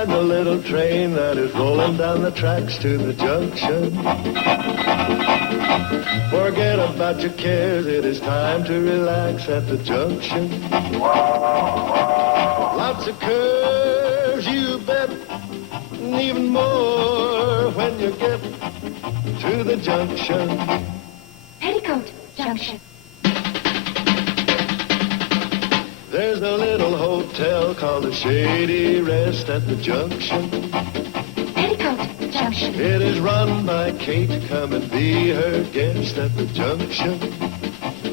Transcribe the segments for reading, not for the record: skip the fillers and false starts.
ride the little train that is rolling down the tracks to the junction. Forget about your cares, it is time to relax at the junction. Lots of curves, you bet, and even more when you get to the junction. Petticoat Junction. There's a little hotel called the Shady Rest at the junction. Petticoat Junction. It is run by Kate. Come and be her guest at the junction.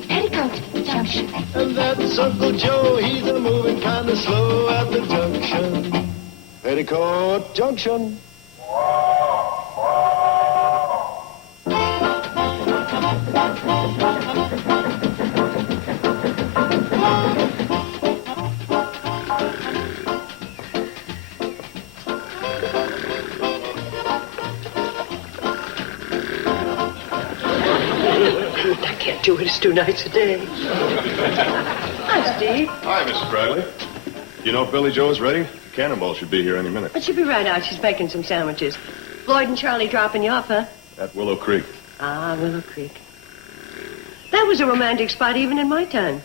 Petticoat Junction. And that's Uncle Joe. He's a moving kind of slow at the junction. Petticoat Junction. I can't do it. It's too nice a day. Hi, Steve. Hi, Mrs. Bradley. You know Billie Jo's ready? Cannonball should be here any minute. But she'll be right out. She's making some sandwiches. Floyd and Charley dropping you off, huh? At Willow Creek. Ah, Willow Creek. That was a romantic spot even in my time.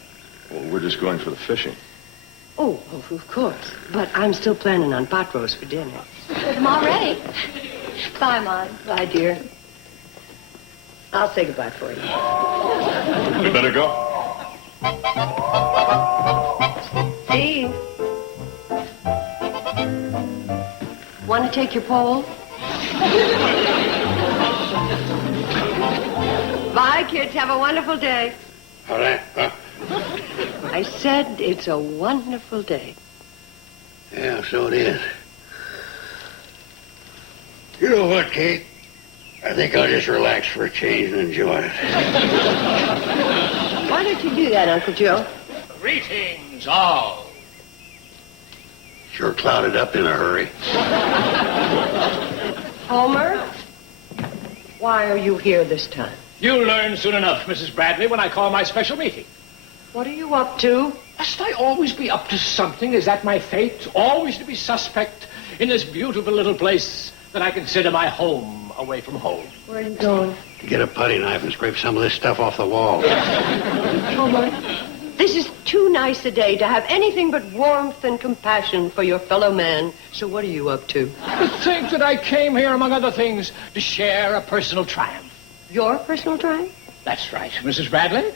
Well, we're just going for the fishing. Oh, of course. But I'm still planning on pot roast for dinner. I'm all ready. Bye, Mom. Bye, dear. I'll say goodbye for you. We better go. Steve. Want to take your pole? Bye, kids. Have a wonderful day. All right. I said it's a wonderful day. Yeah, so it is. You know what, Kate? I think I'll just relax for a change and enjoy it. Why don't you do that, Uncle Joe? Greetings, all. Sure clouded up in a hurry. Homer? Why are you here this time? You'll learn soon enough, Mrs. Bradley, when I call my special meeting. What are you up to? Must I always be up to something? Is that my fate? Always to be suspect in this beautiful little place that I consider my home away from home. Where are you going? To get a putty knife and scrape some of this stuff off the wall. Homer, this is too nice a day to have anything but warmth and compassion for your fellow man. So what are you up to? To think that I came here, among other things, to share a personal triumph. Your personal triumph? That's right, Mrs. Bradley.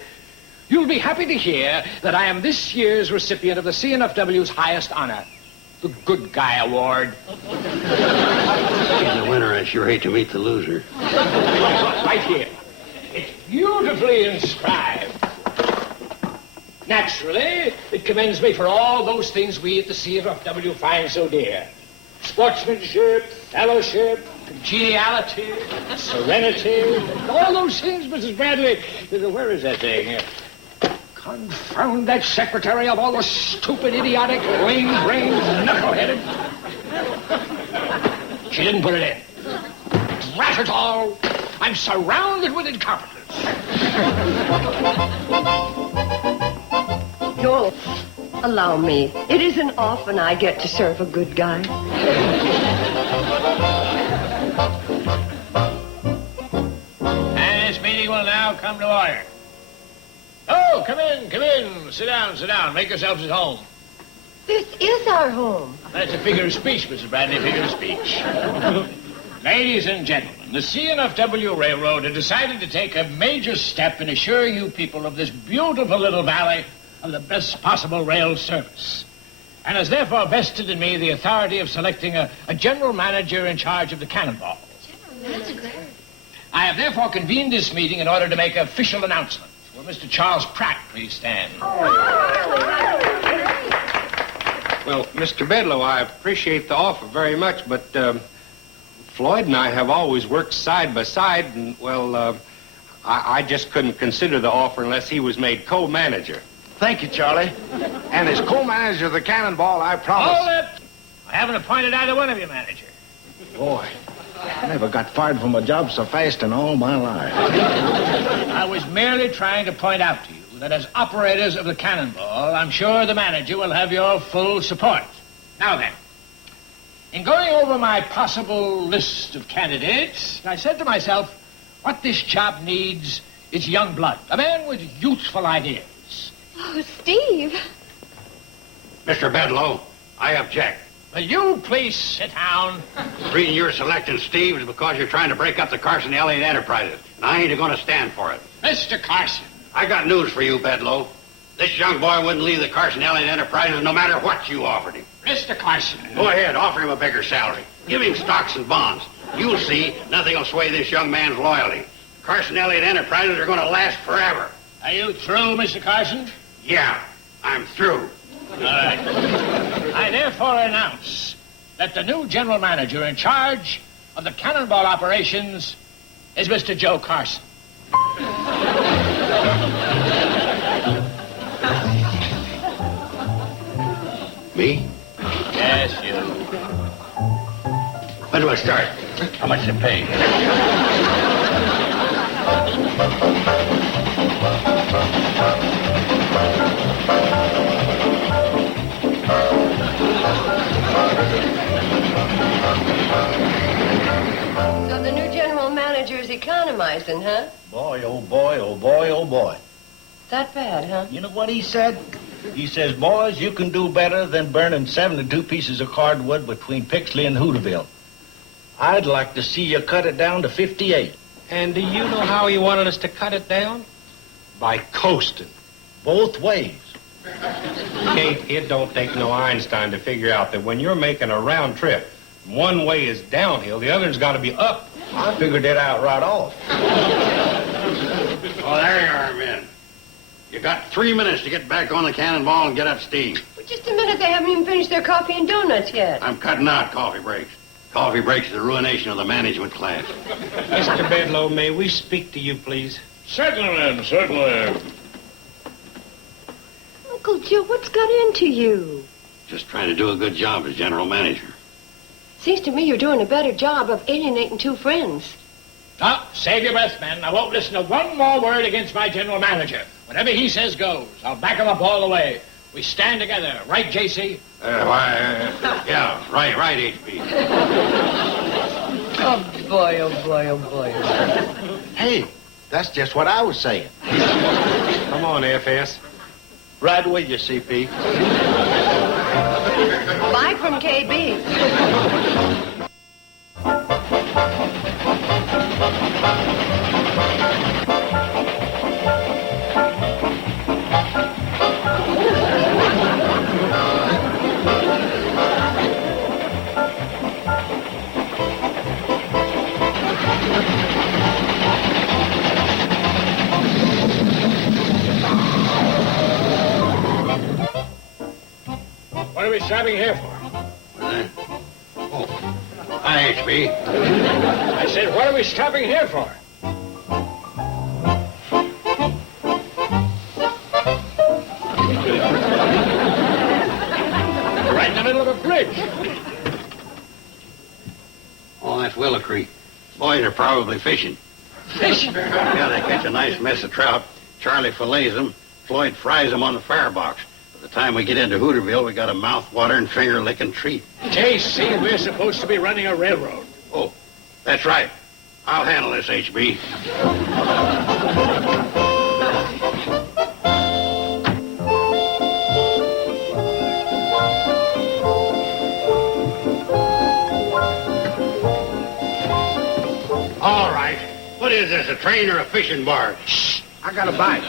You'll be happy to hear that I am this year's recipient of the CNFW's highest honor, the Good Guy Award. In the winter, I sure hate to meet the loser. Right here. It's beautifully inscribed. Naturally, it commends me for all those things we at the CNFW find so dear. Sportsmanship, fellowship, congeniality, serenity, all those things, Mrs. Bradley. Where is that thing? Confound that secretary of all the stupid, idiotic, lame-brained, knuckle-headed. She didn't put it in. Drat it all. I'm surrounded with incompetence. You'll allow me. It isn't often I get to serve a good guy. And this meeting will now come to order. Oh, come in, come in. Sit down, sit down. Make yourselves at home. This is our home. That's a figure of speech, Mrs. Bradley, figure of speech. Ladies and gentlemen, the CNFW Railroad has decided to take a major step in assuring you people of this beautiful little valley of the best possible rail service, and has therefore vested in me the authority of selecting a general manager in charge of the Cannonball. That's great. I have therefore convened this meeting in order to make an official announcement. Will Mr. Charles Pratt please stand? Well, Mr. Bedloe, I appreciate the offer very much, but Floyd and I have always worked side by side, and, well, I just couldn't consider the offer unless he was made co-manager. Thank you, Charlie. And as co-manager of the Cannonball, I promise... Hold it! I haven't appointed either one of you manager. Boy, I never got fired from a job so fast in all my life. I was merely trying to point out to you that as operators of the Cannonball, I'm sure the manager will have your full support. Now then, In going over my possible list of candidates, I said to myself, what this job needs is young blood, a man with youthful ideas. Oh, Steve. Mr. Bedloe, I object. Will you please sit down? The reason you're selecting Steve is because you're trying to break up the Carson Elliott Enterprises, and I ain't going to stand for it. Mr. Carson. I got news for you, Bedloe. This young boy wouldn't leave the Carson Elliott Enterprises no matter what you offered him. Mr. Carson. Go ahead, offer him a bigger salary. Give him stocks and bonds. You'll see nothing will sway this young man's loyalty. Carson Elliott Enterprises are going to last forever. Are you through, Mr. Carson? Yeah, I'm through. All right. I therefore announce that the new general manager in charge of the Cannonball operations is Mr. Joe Carson. Me? Yes, you. When do I start? How much to pay? So the new general manager's economizing, huh? Boy, oh boy, oh boy, oh boy. That bad, huh? You know what he said? He says, boys, you can do better than burning 72 pieces of cardwood between Pixley and Hooterville. I'd like to see you cut it down to 58. And do you know how he wanted us to cut it down? By coasting. Both ways. Kate, it don't take no Einstein to figure out that when you're making a round trip, one way is downhill, the other's got to be up. I figured that out right off. Oh, there you are, men. You got 3 minutes to get back on the Cannonball and get up steam. But just a minute, they haven't even finished their coffee and donuts yet. I'm cutting out coffee breaks. Coffee breaks are the ruination of the management class. Mr. Bedloe, may we speak to you, please? Certainly, ma'am, certainly. Uncle Joe, what's got into you? Just trying to do a good job as general manager. Seems to me you're doing a better job of alienating two friends. Now, save your breath, men. I won't listen to one more word against my general manager. Whatever he says goes. I'll back him up all the way. We stand together. Right, J.C.? Yeah, right, H.B. Oh, boy, oh, boy, oh, boy. Hey, that's just what I was saying. Come on, FS. Right with you, CP. Bye from KB. What are we stopping here for? Hi, H.B. I said, what are we stopping here for? Right in the middle of a bridge. Oh, that's Willow Creek. Boys are probably fishing. Fishing? Yeah, they catch a nice mess of trout. Charlie fillets them. Floyd fries them on the firebox. By the time we get into Hooterville, we got a mouth-watering, finger-licking treat. J.C., we're supposed to be running a railroad. Oh, that's right. I'll handle this, H.B. All right. What is this, a train or a fishing barge? Shh, I got a bite.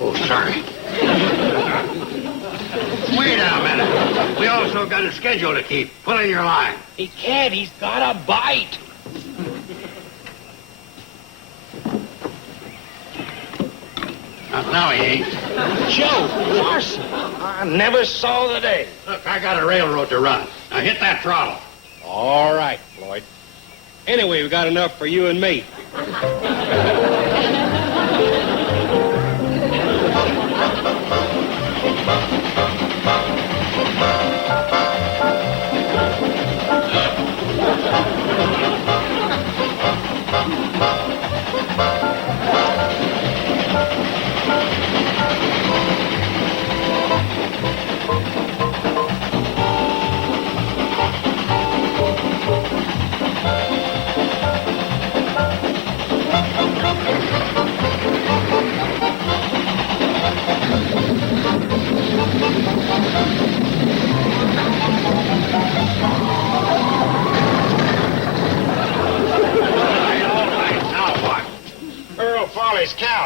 Oh, sorry. Wait a minute. We also got a schedule to keep. Pull in your line. He can't. He's got a bite. Now he ain't. Joe Carson. I never saw the day. Look, I got a railroad to run. Now hit that throttle. All right, Floyd. Anyway, we got enough for you and me.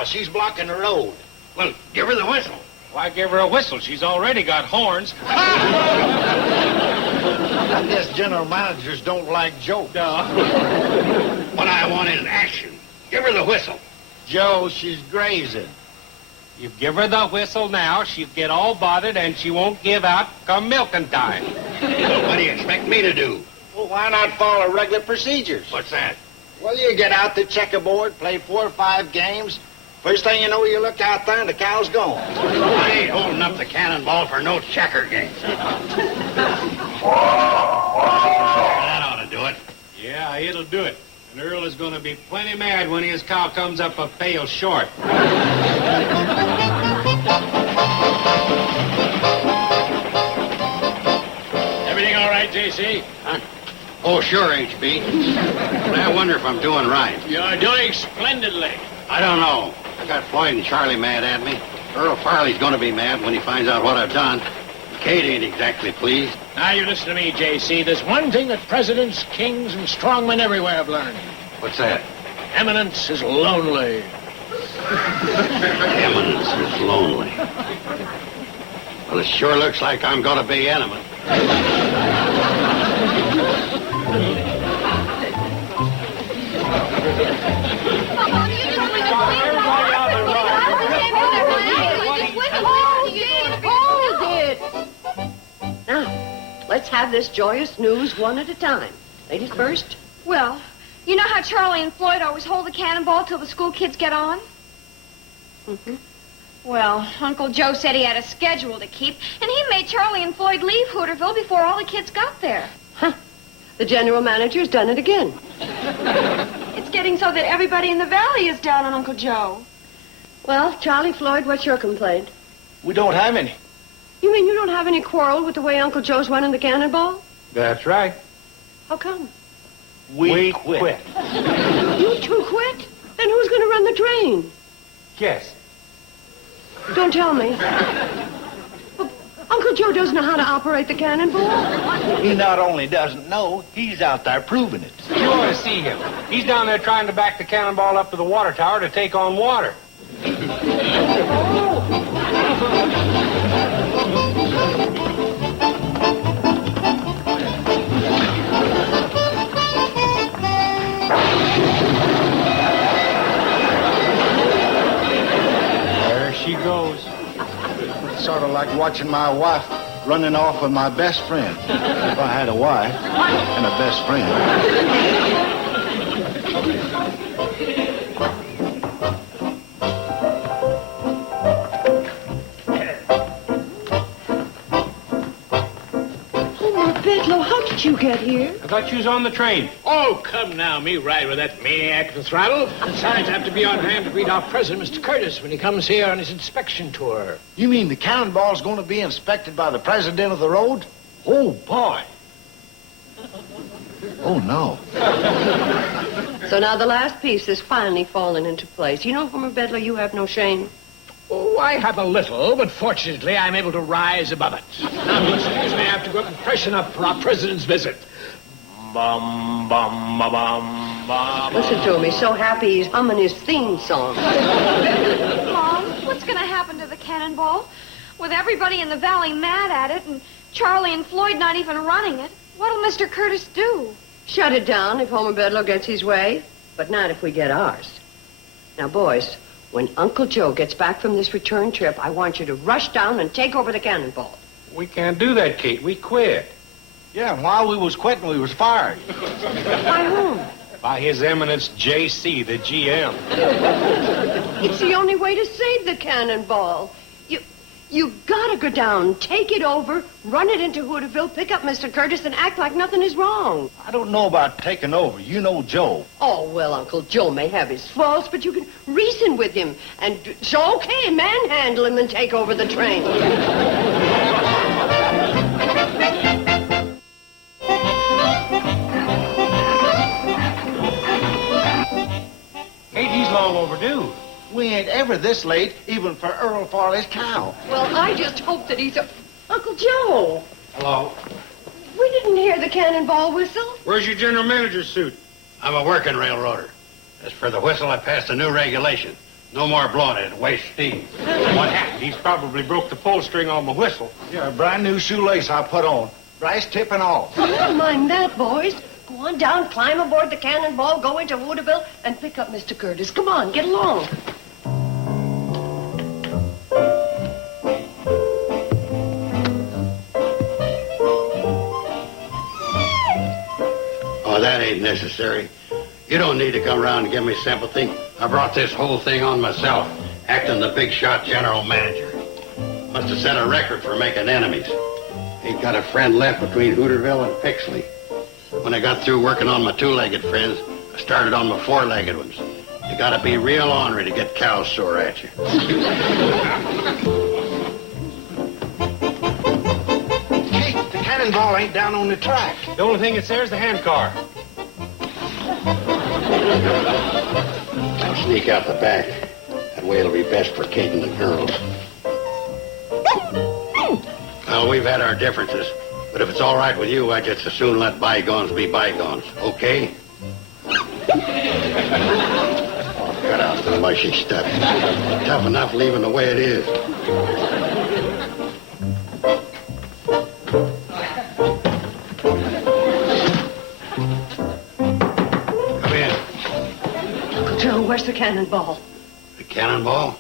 now. She's blocking the road. Well, give her the whistle. Why give her a whistle? She's already got horns. I guess general managers don't like jokes. What I want is action. Give her the whistle. Joe, she's grazing. You give her the whistle now, she'll get all bothered, and she won't give out come milking time. What do you expect me to do? Well, why not follow regular procedures? What's that? Well, you get out the checkerboard, play 4 or 5 games. First thing you know, you look out there and the cow's gone. I ain't holding up the cannonball for no checker game. That ought to do it. Yeah, it'll do it. And Earl is going to be plenty mad when his cow comes up a pail short. Everything all right, J.C.? Huh? Oh, sure, H.B. But I wonder if I'm doing right. You're doing splendidly. I don't know. I got Floyd and Charlie mad at me. Earl Farley's going to be mad when he finds out what I've done. Kate ain't exactly pleased. Now, you listen to me, J.C. There's one thing that presidents, kings, and strongmen everywhere have learned. What's that? Eminence is lonely. Eminence is lonely. Well, it sure looks like I'm going to be eminent. Now, let's have this joyous news one at a time. Ladies first. Well, you know how Charlie and Floyd always hold the cannonball till the school kids get on? Mm-hmm. Well, Uncle Joe said he had a schedule to keep, and he made Charlie and Floyd leave Hooterville before all the kids got there. Huh. The general manager's done it again. It's getting so that everybody in the valley is down on Uncle Joe. Well, Charlie, Floyd, what's your complaint? We don't have any. You mean you don't have any quarrel with the way Uncle Joe's running the cannonball? That's right. How come? We quit. You two quit? Then who's going to run the train? Yes. Don't tell me. Well, Uncle Joe doesn't know how to operate the cannonball. He not only doesn't know, he's out there proving it. You ought to see him. He's down there trying to back the cannonball up to the water tower to take on water. There she goes. Sort of like watching my wife running off with my best friend. If I had a wife and a best friend. Homer Bedloe, how did you get here? I thought you was on the train. Oh, come now, me ride with that maniac at the throttle. Besides, I have to be on hand to greet our president, Mr. Curtis, when he comes here on his inspection tour. You mean the cannonball's going to be inspected by the president of the road? Oh, boy. Oh, no. So now the last piece has finally fallen into place. You know, Homer Bedloe, you have no shame. Oh, I have a little, but fortunately I'm able to rise above it. Now, if you'll excuse me, I have to go up and freshen up for our president's visit. Bum, bum, ba, bum, ba, bum. Listen to him. He's so happy he's humming his theme song. Mom, what's going to happen to the cannonball? With everybody in the valley mad at it and Charlie and Floyd not even running it, what'll Mr. Curtis do? Shut it down if Homer Bedloe gets his way, but not if we get ours. Now, boys, when Uncle Joe gets back from this return trip, I want you to rush down and take over the cannonball. We can't do that, Kate. We quit. Yeah, and while we was quitting, we was fired. By whom? By His Eminence J.C., the GM. It's the only way to save the cannonball. You gotta go down, take it over, run it into Hooterville, pick up Mr. Curtis, and act like nothing is wrong. I don't know about taking over. You know Joe. Oh, well, Uncle Joe may have his faults, but you can reason with him. And so, okay, manhandle him and take over the train. Kate, he's long overdue. We ain't ever this late, even for Earl Farley's cow. Well, I just hope that he's Uncle Joe! Hello. We didn't hear the cannonball whistle. Where's your general manager's suit? I'm a working railroader. As for the whistle, I passed a new regulation. No more blowing it. Waste steam. What happened? He's probably broke the pull string on my whistle. Yeah, a brand new shoelace I put on. Brass tip and all. Don't mind that, boys. Go on down, climb aboard the Cannonball, go into Hooterville, and pick up Mr. Curtis. Come on, get along. Oh, that ain't necessary. You don't need to come around and give me sympathy. I brought this whole thing on myself, acting the big shot general manager. Must have set a record for making enemies. Ain't got a friend left between Hooterville and Pixley. When I got through working on my two-legged friends, I started on my four-legged ones. You gotta be real ornery to get cows sore at you. Hey, the Cannonball ain't down on the track. The only thing that's there is the hand car. I'll sneak out the back. That way it'll be best for Kate and the girls. Well, we've had our differences, but if it's all right with you, I just as soon let bygones be bygones, okay? Oh, cut out the mushy stuff. Tough enough leaving the way it is. Come in. Uncle Joe, where's the Cannonball? The Cannonball?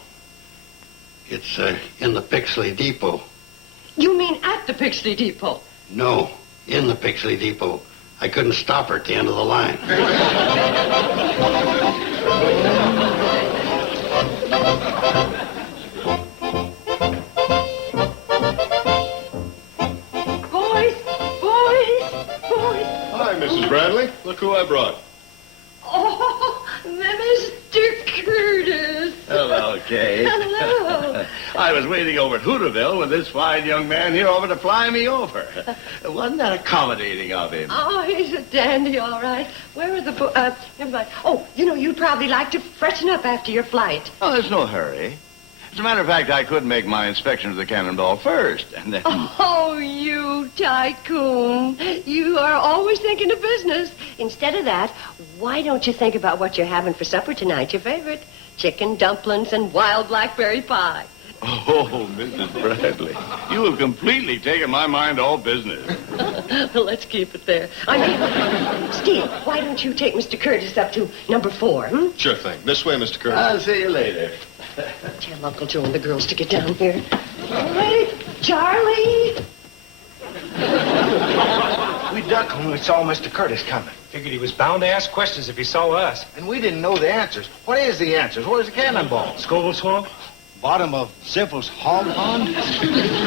It's in the Pixley Depot. You mean at the Pixley Depot? No, in the Pixley Depot. I couldn't stop her at the end of the line. Boys! Hi, Mrs. Bradley. Look who I brought. Oh, Mr. Curtis. Hello, Kay. Hello. I was waiting over at Hooterville with this fine young man here over to fly me over. Wasn't that accommodating of him? Oh, he's a dandy, all right. Where are the never mind. Oh, you know, you'd probably like to freshen up after your flight. Oh, there's no hurry. As a matter of fact, I could make my inspection of the Cannonball first, and then... Oh, you Tycoon. You are always thinking of business. Instead of that, why don't you think about what you're having for supper tonight, your favorite? Chicken dumplings and wild blackberry pie. Oh, Mrs. Bradley, you have completely taken my mind off business. Well, let's keep it there. I mean, Steve, why don't you take Mr. Curtis up to number 4, hmm? Sure thing. This way, Mr. Curtis. I'll see you later. Tell Uncle Joe and the girls to get down here. All right, Charlie. We ducked when we saw Mr. Curtis coming. Figured he was bound to ask questions if he saw us. And we didn't know the answers. What is the answers? Where's the Cannonball? Scoville Swamp? Bottom of Zippel's hog pond?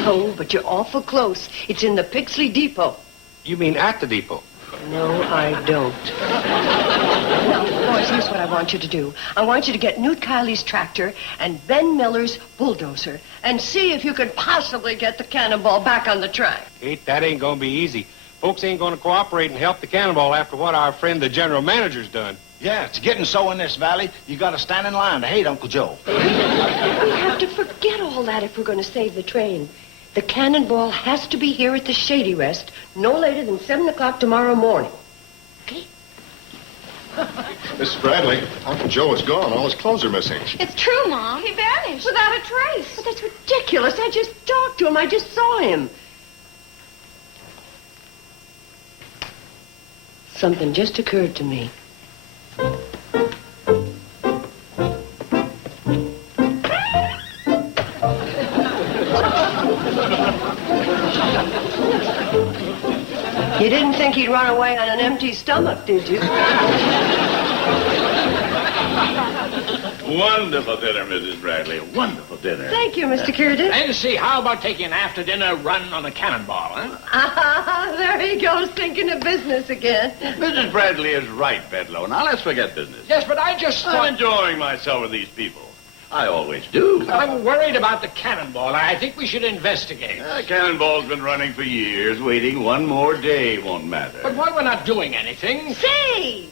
No, but you're awful close. It's in the Pixley Depot. You mean at the depot? No, I don't. Now, boys, here's what I want you to do. I want you to get Newt Kiley's tractor and Ben Miller's bulldozer and see if you can possibly get the Cannonball back on the track. Kate, that ain't gonna be easy. Folks ain't gonna cooperate and help the Cannonball after what our friend the general manager's done. Yeah, it's getting so in this valley, you gotta stand in line to hate Uncle Joe. We have to forget all that if we're going to save the train. The Cannonball has to be here at the Shady Rest no later than 7 o'clock tomorrow morning. Okay? Mrs. Bradley, Uncle Joe is gone. All his clothes are missing. It's true, Mom. He vanished without a trace. But that's ridiculous. I just talked to him. I just saw him. Something just occurred to me. You didn't think he'd run away on an empty stomach, did you? Wonderful dinner, Mrs. Bradley. Wonderful dinner. Thank you, Mr. Curtis. And see, how about taking an after-dinner run on the Cannonball, huh? Ah, there he goes, thinking of business again. Mrs. Bradley is right, Bedloe. Now, let's forget business. Yes, but I just thought... I'm enjoying myself with these people. I always do. I'm worried about the Cannonball. I think we should investigate. Cannonball's been running for years. Waiting one more day won't matter. But while we're not doing anything... Say,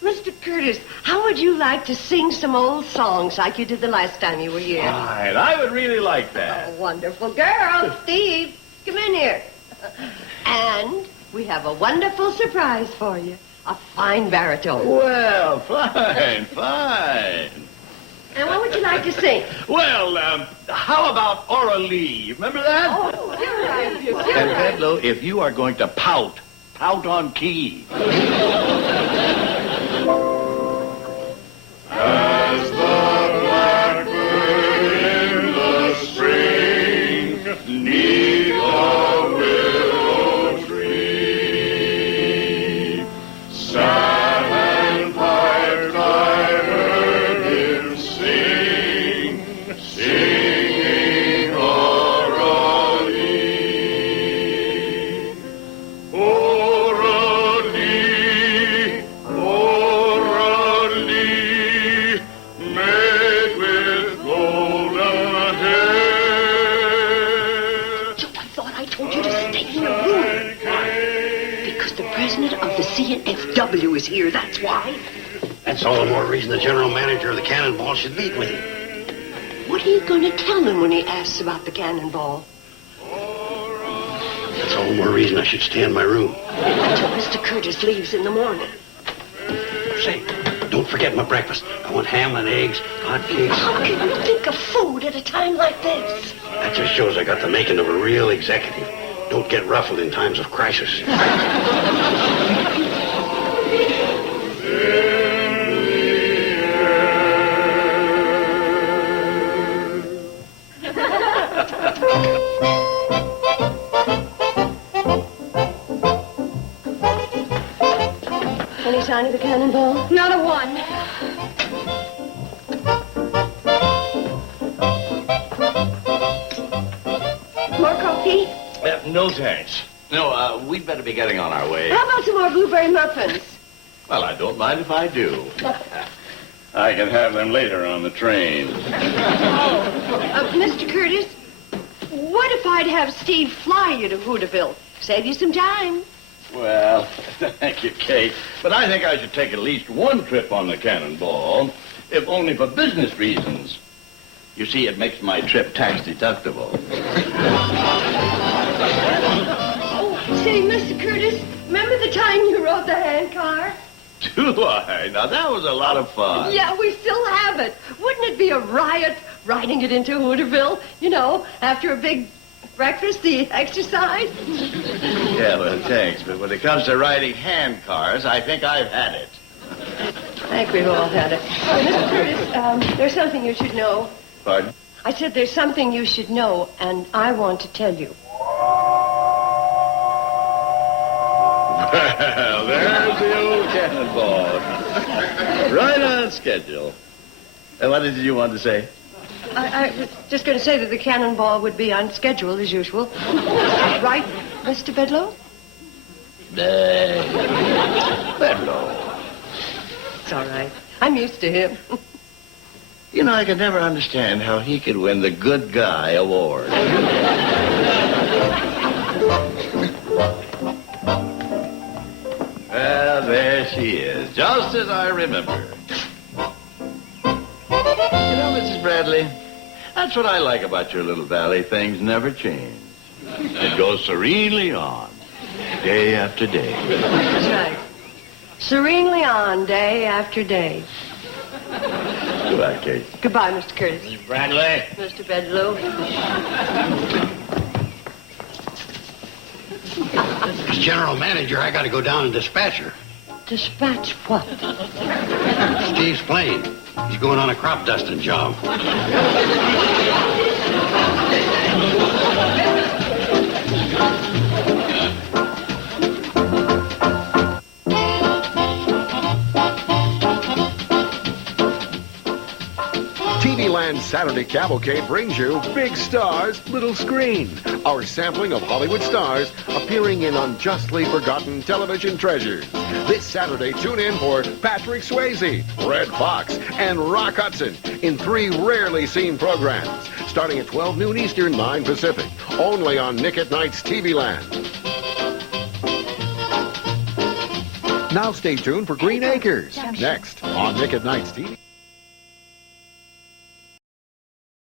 Mr. Curtis, how would you like to sing some old songs like you did the last time you were here? Fine. I would really like that. Oh, wonderful girl. Steve, come in here. And we have a wonderful surprise for you. A fine baritone. Well, fine, fine. And what would you like to sing? Well, how about Oralee? Remember that? Oh, you're right. You're And right. Bedloe, if you are going to pout on key. As the blackbird in the spring neath the willow tree sat and piped, I heard him singing Oralee. Oralee, Oralee, made with golden hair. So I thought I told you to stay in your room. Because the president of the CNFW is here, that's why. That's all the more reason the general manager of the Cannonball should meet with him. What are you going to tell him when he asks about the Cannonball? That's all the more reason I should stay in my room. Until Mr. Curtis leaves in the morning. Say, don't forget my breakfast. I want ham and eggs, hot cakes. How can you think of food at a time like this? That just shows I got the making of a real executive. Don't get ruffled in times of crisis. Any sign of the Cannonball? Not a one. More coffee? No thanks. No, we'd better be getting on our way. How about some more blueberry muffins? Well, I don't mind if I do. I can have them later on the train. Mr. Curtis, what if I'd have Steve fly you to Hooterville? Save you some time. Well, thank you, Kate. But I think I should take at least one trip on the Cannonball, if only for business reasons. You see, it makes my trip tax deductible. Oh, say, Mr. Curtis, remember the time you rode the handcar? Do I? Now, that was a lot of fun. Yeah, we still have it. Wouldn't it be a riot riding it into Hooterville? You know, after a big breakfast, the exercise? Yeah, well, thanks. But when it comes to riding hand cars, I think I've had it. I think we've all had it. Mr. Curtis, there's something you should know. Pardon? I said there's something you should know, and I want to tell you. Well, there's the old Cannonball. Right on schedule. And what did you want to say? I was just going to say that the Cannonball would be on schedule, as usual. Right, Mr. Bedloe? Bedloe. It's all right. I'm used to him. You know, I could never understand how he could win the Good Guy Award. Well, there she is, just as I remember. You know, Mrs. Bradley, that's what I like about your little valley. Things never change. It goes serenely on, day after day. That's right. Serenely on, day after day. Goodbye, Kate. Goodbye, Mr. Curtis. Mrs. Bradley. Mr. Bedloe. As general manager, I got to go down and dispatch her. Dispatch what? Steve's plane. He's going on a crop dusting job. TV Land's Saturday Cavalcade brings you Big Stars, Little Screen, our sampling of Hollywood stars appearing in unjustly forgotten television treasures. This Saturday, tune in for Patrick Swayze, Red Fox, and Rock Hudson in 3 rarely seen programs, starting at 12 noon Eastern, 9 Pacific, only on Nick at Night's TV Land. Now stay tuned for Green Acres, next on Nick at Night's TV.